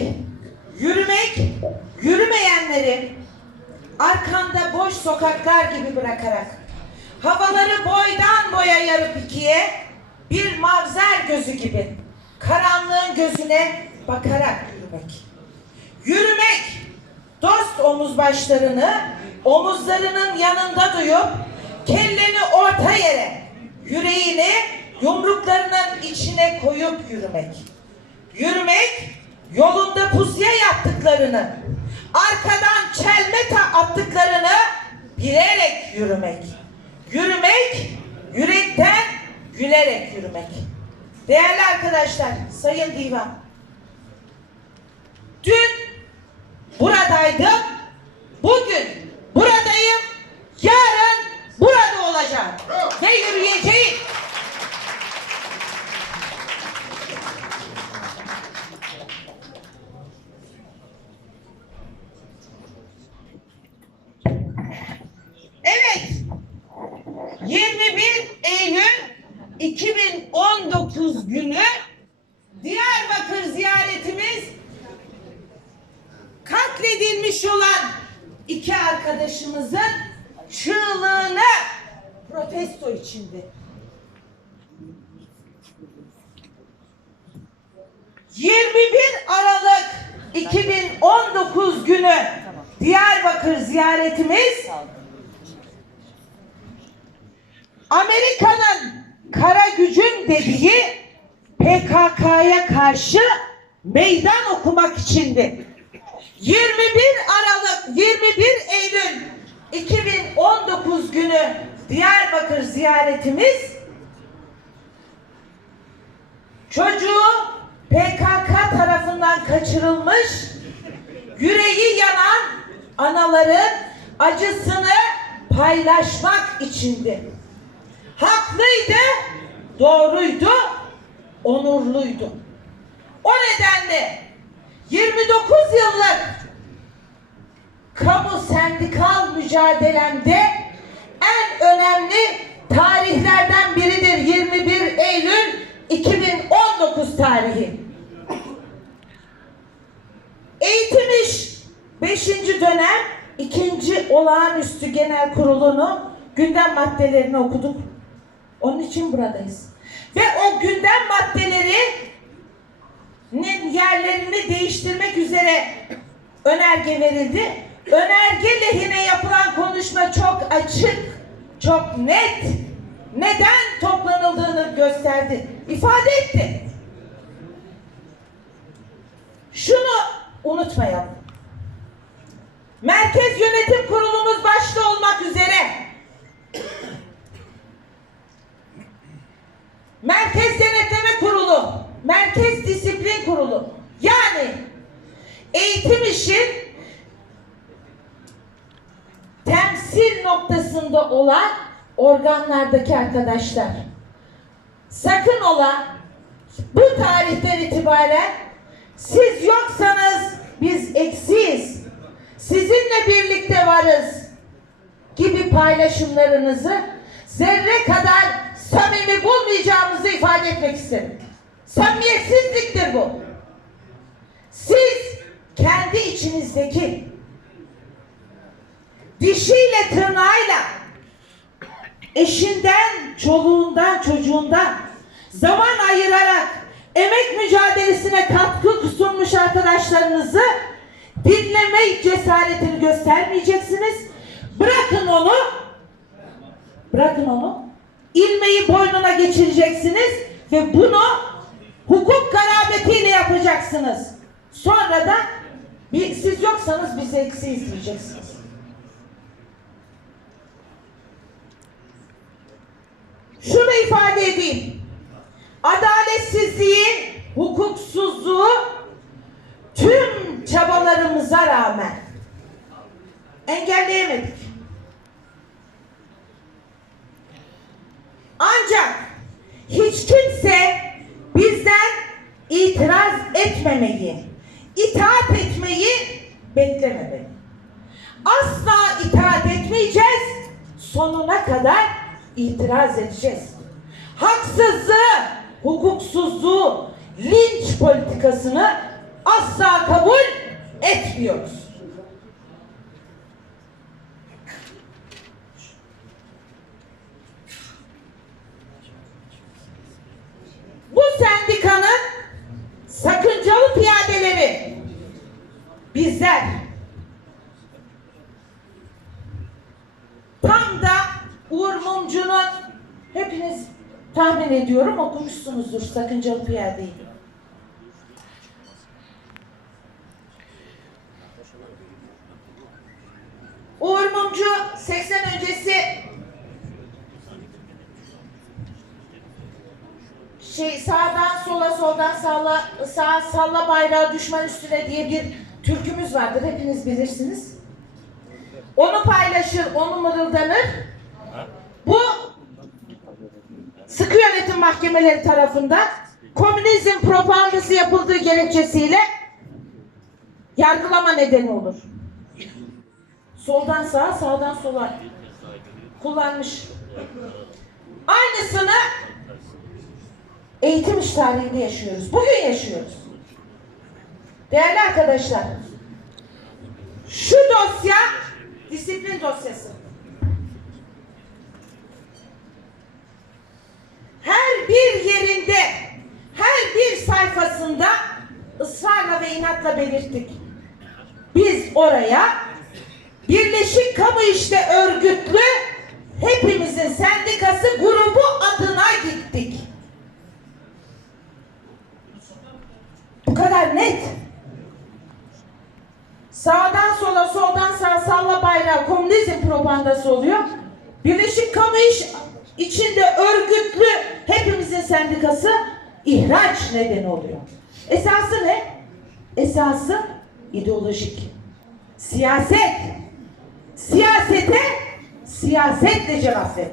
Yürümek, yürümek, yürümeyenleri arkanda boş sokaklar gibi bırakarak, havaları boydan boya yarıp ikiye, bir mavzer gözü gibi karanlığın gözüne bakarak yürümek. Yürümek, dost omuz başlarını omuzlarının yanında duyup, kelleni orta yere, yüreğini yumruklarının içine koyup yürümek. Yürümek, yolunda pusuya yaptıklarını, arkadan çelme attıklarını bilerek yürümek. Yürümek, yürekten gülerek yürümek. Değerli arkadaşlar, sayın divan. Dün buradaydım, bugün buradayım, yarın burada olacağım. Ve yürüyeceğim. Evet. 21 Eylül 2019 günü Diyarbakır ziyaretimiz katledilmiş olan iki arkadaşımızın çığlığını protesto içindi. 21 Aralık 2019 günü Diyarbakır ziyaretimiz Amerika'nın kara gücün dediği PKK'ya karşı meydan okumak içindi. 21 Aralık 21 Eylül 2019 günü Diyarbakır ziyaretimiz çocuğu PKK tarafından kaçırılmış yüreği yanan anaların acısını paylaşmak içindi. Haklıydı, doğruydu, onurluydu. O nedenle 29 yıllık kamu sendikal mücadelemde en önemli tarihlerden biridir 21 Eylül 2019 tarihi. Eğitim İş 5. dönem 2. olağanüstü genel kurulunu gündem maddelerini okuduk. Onun için buradayız. Ve o gündem maddeleri yerlerini değiştirmek üzere önerge verildi. Önerge lehine yapılan konuşma çok açık, çok net. Neden toplanıldığını gösterdi, ifade etti. Şunu unutmayalım. Merkez Yönetim Kurulumuz başta olmak üzere. Merkez Denetleme Kurulu, Merkez Disiplin Kurulu. Yani eğitim işin temsil noktasında olan organlardaki arkadaşlar. Sakın ola bu tarihten itibaren siz yoksanız biz eksiyiz. Sizinle birlikte varız gibi paylaşımlarınızı zerre kadar samimi bulmayacağımızı ifade etmek isterim. Samimiyetsizliktir bu. Siz kendi içinizdeki dişiyle tırnağıyla eşinden, çoluğundan, çocuğundan zaman ayırarak emek mücadelesine katkı sunmuş arkadaşlarınızı dinleme cesaretini göstermeyeceksiniz. Bırakın onu, bırakın onu, ilmeği boynuna geçireceksiniz ve bunu hukuk garabetiyle yapacaksınız. Sonra da bir, siz yoksanız biz eksiyiz diyeceksiniz. Şunu ifade edeyim. Adaletsizliğin, hukuksuzluğu tüm çabalarımıza rağmen engelleyemedik. Ancak hiç kimse bizden itiraz etmemeyi, itaat etmeyi beklememeli. Asla itaat etmeyeceğiz, sonuna kadar itiraz edeceğiz. Haksızlığı, hukuksuzluğu, linç politikasını asla kabul etmiyoruz. Bu sendikanın sakıncalı piyadeleri bizler tam da Uğur Mumcu'nun hepiniz tahmin ediyorum okumuşsunuzdur sakıncalı piyadeyi. Uğur Mumcu 80 öncesi şey sağdan sola soldan sağla sağ salla bayrağı düşman üstüne diye bir türkümüz vardır hepiniz bilirsiniz. Onu paylaşır, onu mırıldanır. Bu sıkı yönetim mahkemeleri tarafından komünizm propagandası yapıldığı gerekçesiyle yargılama nedeni olur. Soldan sağa, sağdan sola kullanmış. Aynısını eğitim iş tarihinde yaşıyoruz. Bugün yaşıyoruz. Değerli arkadaşlar, şu dosya disiplin dosyası. Her bir yerinde, her bir sayfasında ısrarla ve inatla belirttik. Oraya Birleşik Kamu İşte Örgütlü hepimizin sendikası grubu adına gittik. Bu kadar net. Sağdan sola, soldan sağa salla bayrağı komünizm propagandası oluyor. Birleşik Kamu İş içinde örgütlü hepimizin sendikası ihraç nedeni oluyor. Esası ne? Esası ideolojik. Siyaset. Siyasete siyasetle cevap verir.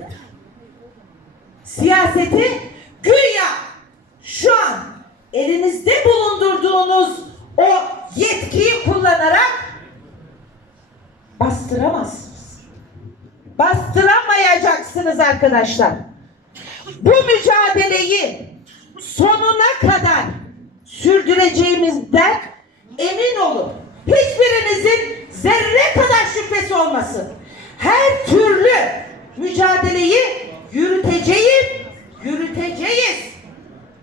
Siyaseti güya şu an elinizde bulundurduğunuz o yetkiyi kullanarak bastıramazsınız. Bastıramayacaksınız arkadaşlar. Bu mücadeleyi sonuna kadar sürdüreceğimizden emin olun. Hiçbirinizin zerre kadar şüphesi olmasın. Her türlü mücadeleyi yürüteceğim, yürüteceğiz.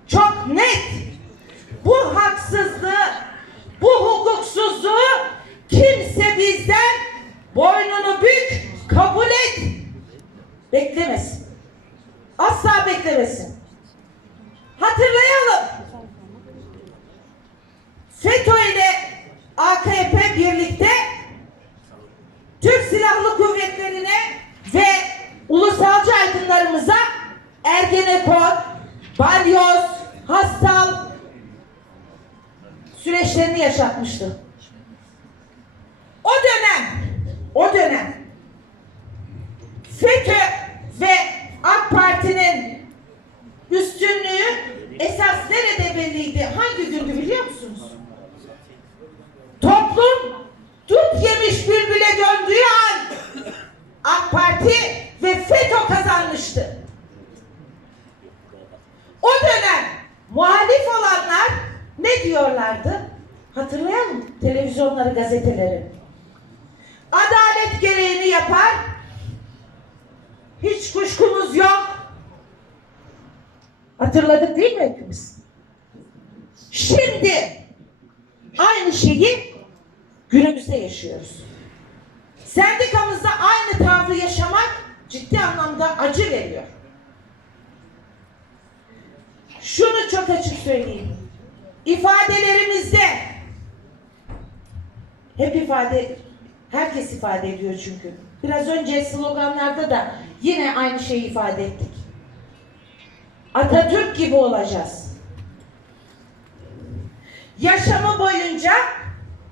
Çok net. Bu haksızlığı, bu hukuksuzluğu kimse bizden boynunu bük, kabul et. Beklemesin. Asla beklemesin. Hatırlayalım. FETÖ ile AKP birlikte süreçlerini yaşatmıştı. O dönem, o dönem FETÖ ve AK Parti'nin üstünlüğü esas nerede belliydi? Hangi gündü biliyor musunuz? Toplum dut yemiş bülbüle döndüğü an AK Parti ve FETÖ kazanmıştı. O dönem muhalif olanlar ne diyorlardı? Hatırlayalım televizyonları, gazeteleri. Adalet gereğini yapar. Hiç kuşkumuz yok. Hatırladık değil mi hepimiz? Şimdi aynı şeyi günümüzde yaşıyoruz. Sendikamızda aynı tavrı yaşamak ciddi anlamda acı veriyor. Şunu çok açık söyleyeyim. İfadelerimizde hep ifade herkes ifade ediyor çünkü. Biraz önce sloganlarda da yine aynı şeyi ifade ettik. Atatürk gibi olacağız. Yaşamı boyunca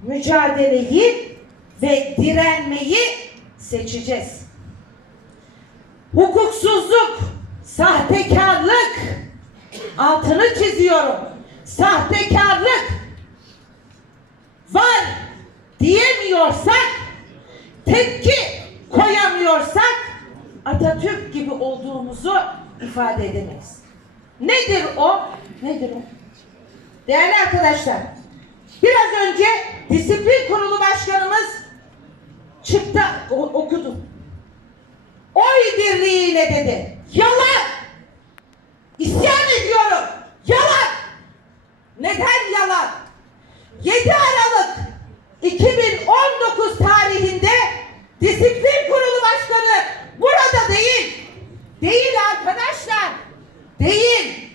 mücadeleyi ve direnmeyi seçeceğiz. Hukuksuzluk, sahtekarlık, altını çiziyorum. Sahtekarlık var diyemiyorsak, tepki koyamıyorsak Atatürk gibi olduğumuzu ifade edemeyiz. Nedir o? Nedir o? Değerli arkadaşlar, Biraz önce disiplin kurulu başkanımız çıktı okudu. Oy birliğiyle dedi. Yalan. İsyan ediyorum. Yalan. Neden yalan? 7 Aralık 2019 tarihinde disiplin kurulu başkanı burada değil. Değil arkadaşlar. Değil.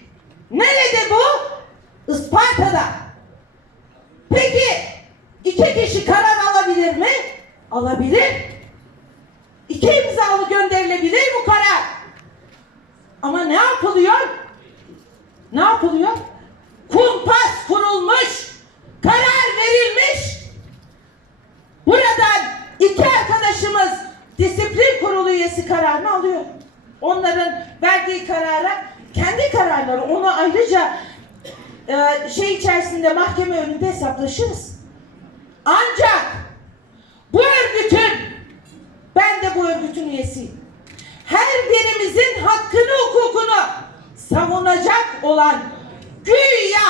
Nerede bu? Isparta'da. Peki iki kişi karar alabilir mi? Alabilir. İki imzalı gönderilebilir bu karar. Ama ne yapılıyor? Ne yapılıyor? Kumpas kurulmuş, karar verilmiş. Buradan iki arkadaşımız disiplin kurulu üyesi kararını alıyor. Onların verdiği karara kendi kararları. Onu ayrıca e, şey içerisinde mahkeme önünde hesaplaşırız. Ancak bu örgütün ben de bu örgütün üyesiyim. Her birimizin hakkını hukukunu savunacak olan güya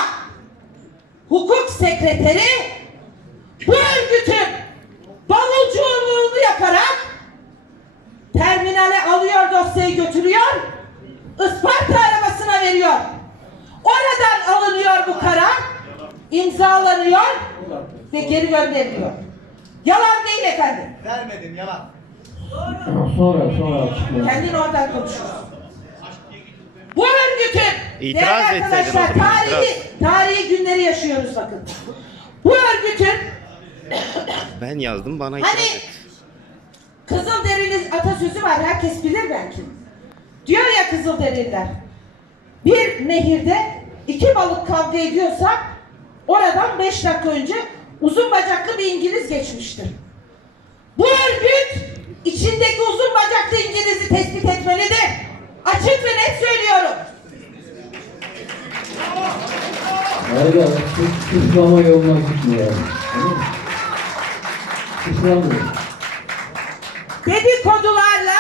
hukuk sekreteri bu örgütün bavulculuğunu yaparak terminale alıyor dosyayı götürüyor Isparta arabasına veriyor. Oradan alınıyor bu karar, imzalanıyor ve geri gönderiliyor. Yalan değil efendim. Vermedin yalan. Sonra sonra açıklayalım. Kendin oradan konuşuyorsun. Bu örgütün İtiraz değerli etseydin arkadaşlar o zaman, tarihi, tarihi günleri yaşıyoruz bakın. Bu örgütün Ben yazdım bana itiraz hani et. Kızılderili atasözü var herkes bilir belki. Diyor ya Kızılderililer bir nehirde iki balık kavga ediyorsa oradan beş dakika önce uzun bacaklı bir İngiliz geçmiştir. Bu örgüt içindeki uzun bacaklı İngiliz'i tespit etmelidir. Açık ve net söylüyorum. Hayır, suç, suçlama yoluna mı? Suçlamıyor. Dedikodularla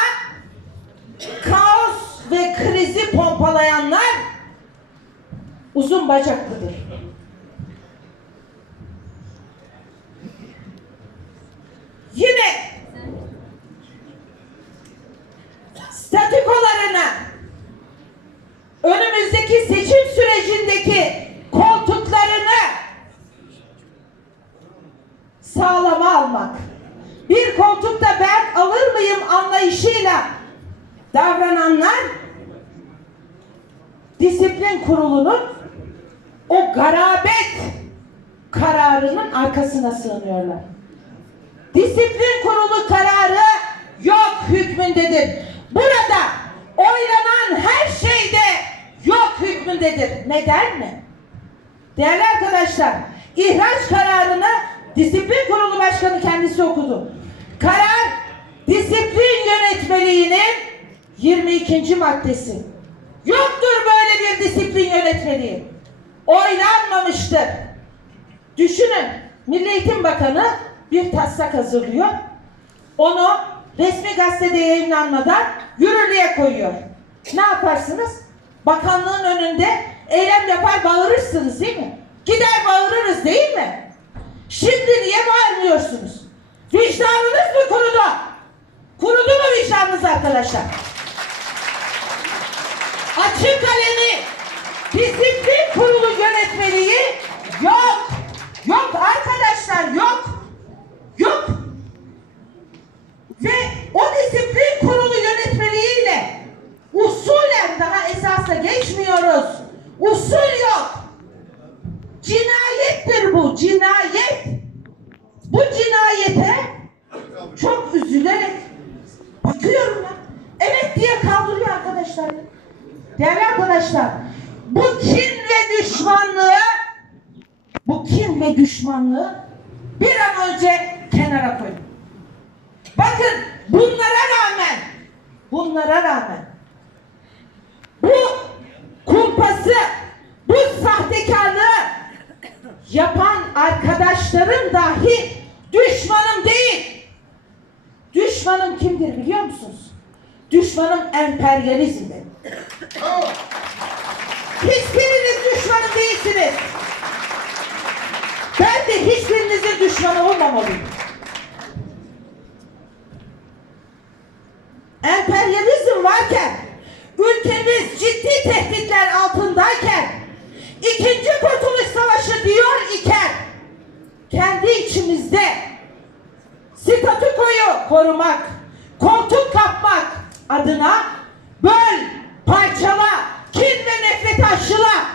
kaos ve krizi pompalayanlar uzun bacaklıdır. Yine statikolarına önümüzdeki seçim sürecindeki koltuklarını sağlama almak. Bir koltukta ben alır mıyım anlayışıyla davrananlar disiplin kurulunun o garabet kararının arkasına sığınıyorlar. Disiplin kurulu kararı yok hükmündedir. Burada oylanan her şeyde yok hükmündedir. Neden mi? Değerli arkadaşlar, ihraç kararını disiplin kurulu başkanı kendisi okudu. Karar disiplin yönetmeliğinin 22. maddesi. Yoktur böyle bir disiplin yönetmeliği. Oylanmamıştır. Düşünün, Milli Eğitim Bakanı bir taslak hazırlıyor. Onu resmi gazetede yayınlanmadan yürürlüğe koyuyor. Ne yaparsınız? Bakanlığın önünde eylem yapar bağırırsınız değil mi? Gider bağırırız değil mi? Şimdi niye bağırmıyorsunuz? Vicdanınız mı kurudu? Kurudu mu vicdanınız arkadaşlar? Açık kalemi disiplin kurulu yönetmeliği yok. Yok arkadaşlar yok. Yok. Ve o disiplin kurulu yönetmeliğiyle usulen daha esasla geçmiyoruz. Usul yok. Cinayettir bu, cinayet. Bu cinayete çok üzülerek bakıyorum ben. Evet diye kaldırıyor arkadaşlar. Değerli arkadaşlar, bu kin ve düşmanlığı bu kin ve düşmanlığı bir an önce kenara koyun. Bakın bunlara rağmen bunlara rağmen bu kumpası bu sahtekarlığı yapan arkadaşlarım dahi düşmanım değil. Düşmanım kimdir biliyor musunuz? Düşmanım emperyalizmdir. Hiçbiriniz düşmanım değilsiniz. Ben de hiçbirinizin düşmanı olmamalıyım. Emperyalizm varken, ülkemiz ciddi tehditler altındayken, ikinci Kurtuluş Savaşı diyor iken, kendi içimizde statükoyu korumak, koltuk kapmak adına böl, parçala, kin ve nefret aşıla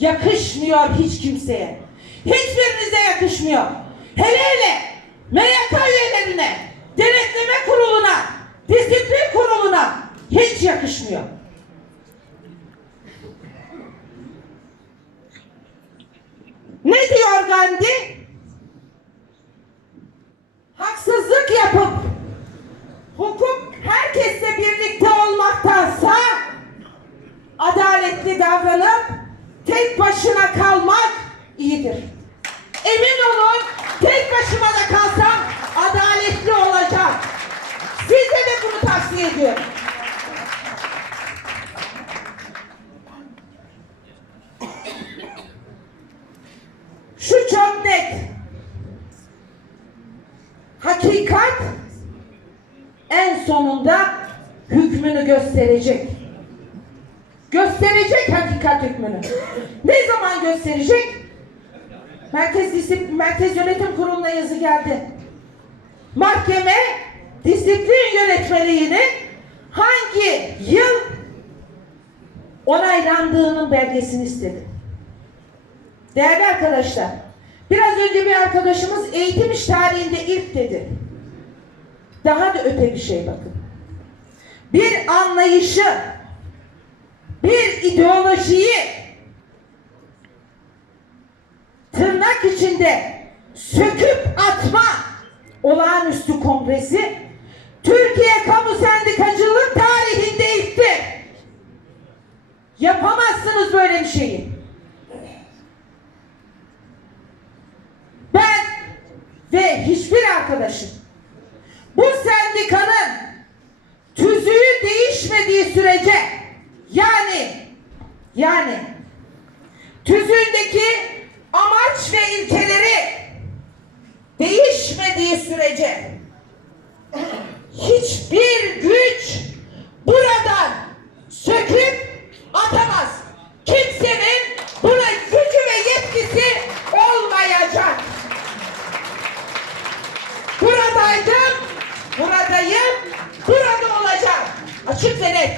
yakışmıyor hiç kimseye. Hiçbirinize yakışmıyor. Hele hele MYK üyelerine, denetleme kuruluna, disiplin kuruluna hiç yakışmıyor. Ne diyor Gandhi? Haksızlık yapıp hukuk herkesle birlikte olmaktansa adaletli davranıp tek başına kalmak iyidir. Emin olun tek başıma da kalsam adaletli olacağım. Size de bunu tavsiye ediyorum. Şu çok net. Hakikat en sonunda hükmünü gösterecek. Gösterecek hakikat hükmünü. Ne zaman gösterecek? Merkez Disiplin, Merkez Yönetim Kurulu'na yazı geldi. Mahkeme disiplin yönetmeliğinin hangi yıl onaylandığının belgesini istedi. Değerli arkadaşlar, biraz önce bir arkadaşımız eğitim iş tarihinde ilk dedi. Daha da öte bir şey bakın. Bir anlayışı, bir ideolojiyi tırnak içinde söküp atma olağanüstü kongresi Türkiye Kamu Sendikacılık tarihinde ilktir. Yapamazsınız böyle bir şeyi. Ben ve hiçbir arkadaşım bu sendikanın tüzüğü değişmediği sürece yani yani tüzüğündeki amaç ve ilkeleri değişmediği sürece hiçbir güç buradan söküp atamaz. Kimsenin buna gücü ve yetkisi olmayacak. Buradaydım, buradayım, burada olacağım. Açık ve net.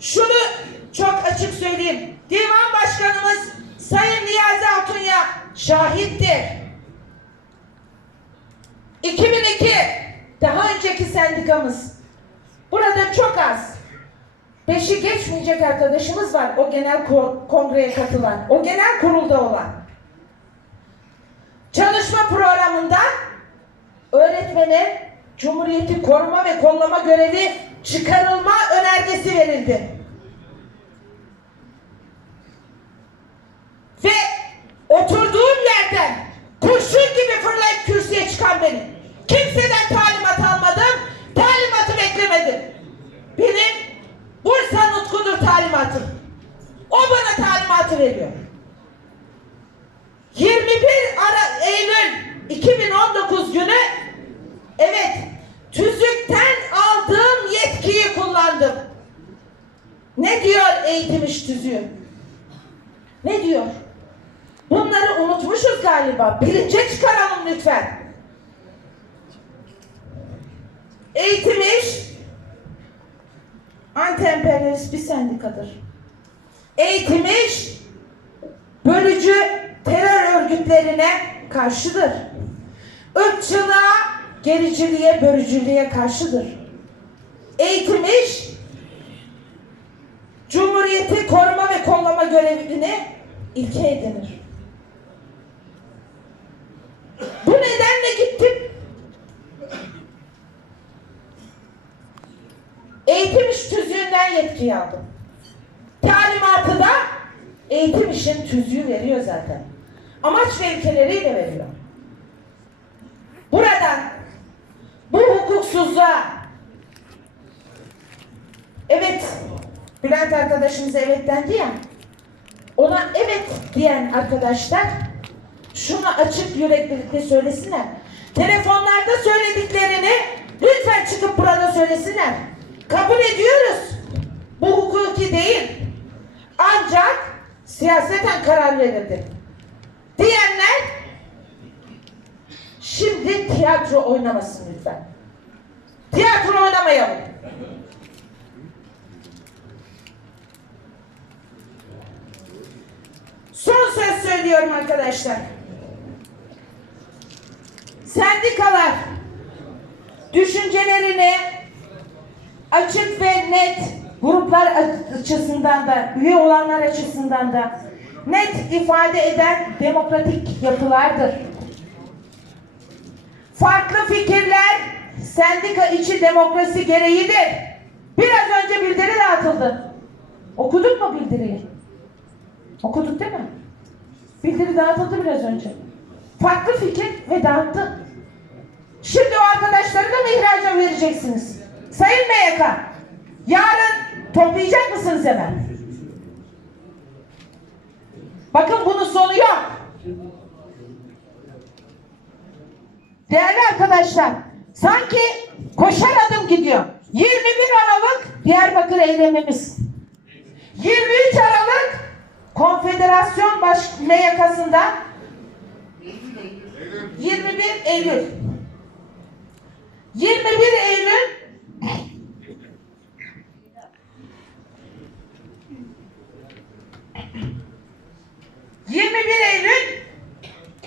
Şunu çok açık söyleyeyim. Divan Başkanımız Sayın Niyazi Altunya şahittir. 2002 daha önceki sendikamız. Burada çok az. Beşi geçmeyecek arkadaşımız var o genel ko- kongreye katılan, o genel kurulda olan. Çalışma programında öğretmene Cumhuriyeti koruma ve kollama görevi çıkarılma önergesi verildi. Talimatım. O bana talimatı veriyor. 21 Ara Eylül 2019 günü evet tüzükten aldığım yetkiyi kullandım. Ne diyor eğitim iş tüzüğü? Ne diyor? Bunları unutmuşuz galiba. Bilince çıkaralım lütfen. Eğitim iş anti-emperyalist bir sendikadır. Eğitim iş bölücü terör örgütlerine karşıdır. Irkçılığa, gericiliğe, bölücülüğe karşıdır. Eğitim iş Cumhuriyeti koruma ve kollama görevini ilke edinir. Bu nedenle gittim. Eğitim iş tüzüğünden yetki aldım. Talimatı da eğitim işin tüzüğü veriyor zaten. Amaç ve ilkeleriyle veriyor. Buradan bu hukuksuzluğa evet Bülent arkadaşımız evet dendi ya ona evet diyen arkadaşlar şunu açık yüreklilikle söylesinler. Telefonlarda söylediklerini lütfen çıkıp burada söylesinler. Kabul ediyoruz. Bu hukuki değil. Ancak siyaseten karar verildi. Diyenler şimdi tiyatro oynamasın lütfen. Tiyatro oynamayalım. Son söz söylüyorum arkadaşlar. Sendikalar düşüncelerini açık ve net gruplar açısından da üye olanlar açısından da net ifade eden demokratik yapılardır. Farklı fikirler sendika içi demokrasi gereğidir. Biraz önce bildiri dağıtıldı. Okuduk mu bildiriyi? Okuduk değil mi? Bildiri dağıtıldı biraz önce. Farklı fikir ve dağıttı. Şimdi o arkadaşları da mı ihraca vereceksiniz? Sayın MYK, yarın toplayacak mısınız hemen? Bakın bunun sonu yok. Değerli arkadaşlar, sanki koşar adım gidiyor. 21 Aralık Diyarbakır eylemimiz. 23 Aralık Konfederasyon Baş MYK'sında 21 Eylül 21 Eylül ...21 Eylül...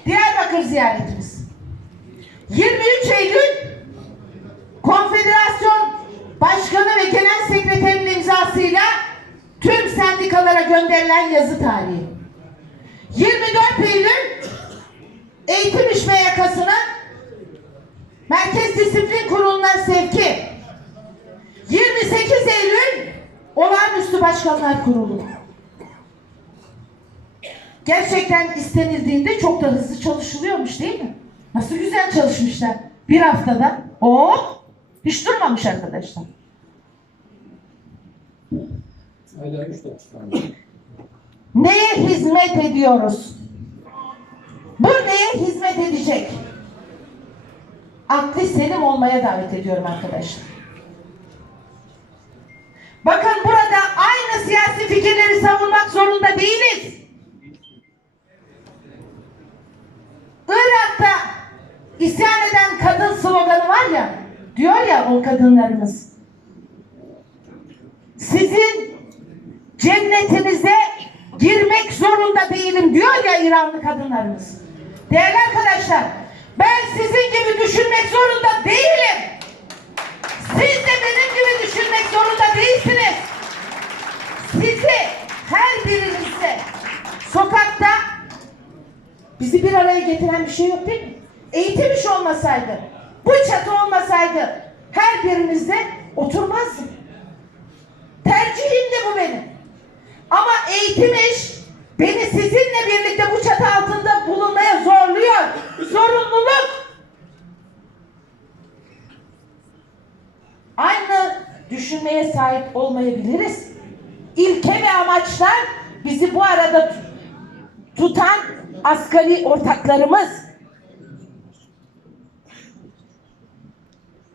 ...Diyarbakır ziyaretimiz. 23 Eylül... ...Konfederasyon Başkanı ve Genel Sekreterinin imzasıyla... ...tüm sendikalara gönderilen yazı tarihi. 24 Eylül... ...Eğitim İş Yakası'nın... Merkez Disiplin Kurulu'na sevki. 28 Eylül Olağanüstü Başkanlar Kurulu. Gerçekten istenildiğinde çok da hızlı çalışılıyormuş değil mi? Nasıl güzel çalışmışlar. Bir haftada. O hiç durmamış arkadaşlar. Hala 3 tane. Neye hizmet ediyoruz? Bu neye hizmet edecek? Aklı selim olmaya davet ediyorum arkadaşlar. Bakın burada aynı siyasi fikirleri savunmak zorunda değiliz. Irak'ta isyan eden kadın sloganı var ya, diyor ya o kadınlarımız. Sizin cennetinize girmek zorunda değilim diyor ya İranlı kadınlarımız. Değerli arkadaşlar, ben sizin gibi düşünmek zorunda değilim. Siz de benim gibi düşünmek zorunda değilsiniz. Sizi her birinizde sokakta bizi bir araya getiren bir şey yok değil mi? Eğitim iş olmasaydı, bu çatı olmasaydı her birimizde oturmazdım. Tercihim de bu benim. Ama eğitim iş beni sizinle birlikte bu çatı altında bulunmaya zorluyor. Zorunluluk. Aynı düşünmeye sahip olmayabiliriz. İlke ve amaçlar bizi bu arada tut- tutan asgari ortaklarımız.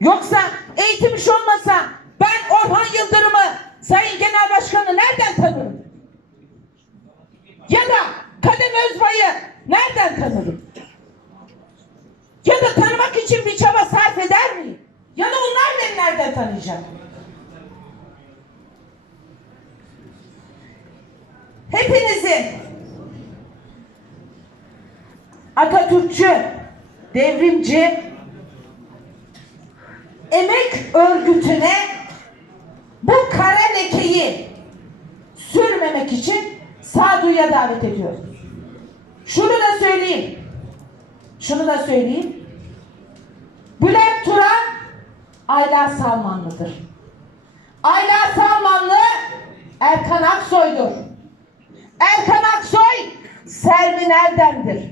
Yoksa eğitim iş olmasa ben Orhan Yıldırım'ı Sayın Genel Başkanı nereden tanırım? Ya da Kadem Özbay'ı nereden tanırım? Ya da tanımak için bir çaba sarf eder miyim? Ya da onlar beni nereden tanıyacak? Hepinizi Atatürkçü, devrimci, emek örgütüne bu kara lekeyi sürmemek için sağduyuya davet ediyorum. Şunu da söyleyeyim. Şunu da söyleyeyim. Ayla Salmanlı'dır. Ayla Salmanlı Erkan Aksoy'dur. Erkan Aksoy Sermin Erdem'dir.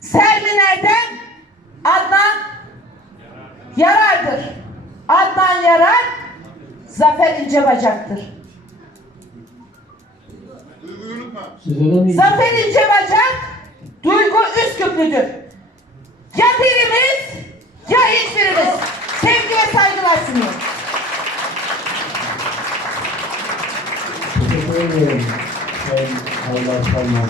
Sermin Erdem Adnan Yarar'dır. Adnan Yarar Zafer İncebacak'tır. Zafer İncebacak Duygu Üsküplü'dür. Ya birimiz ya hiçbirimiz. Sevgi ve saygılar sunuyorum. Teşekkür ederim. Sayın Haydar Salman.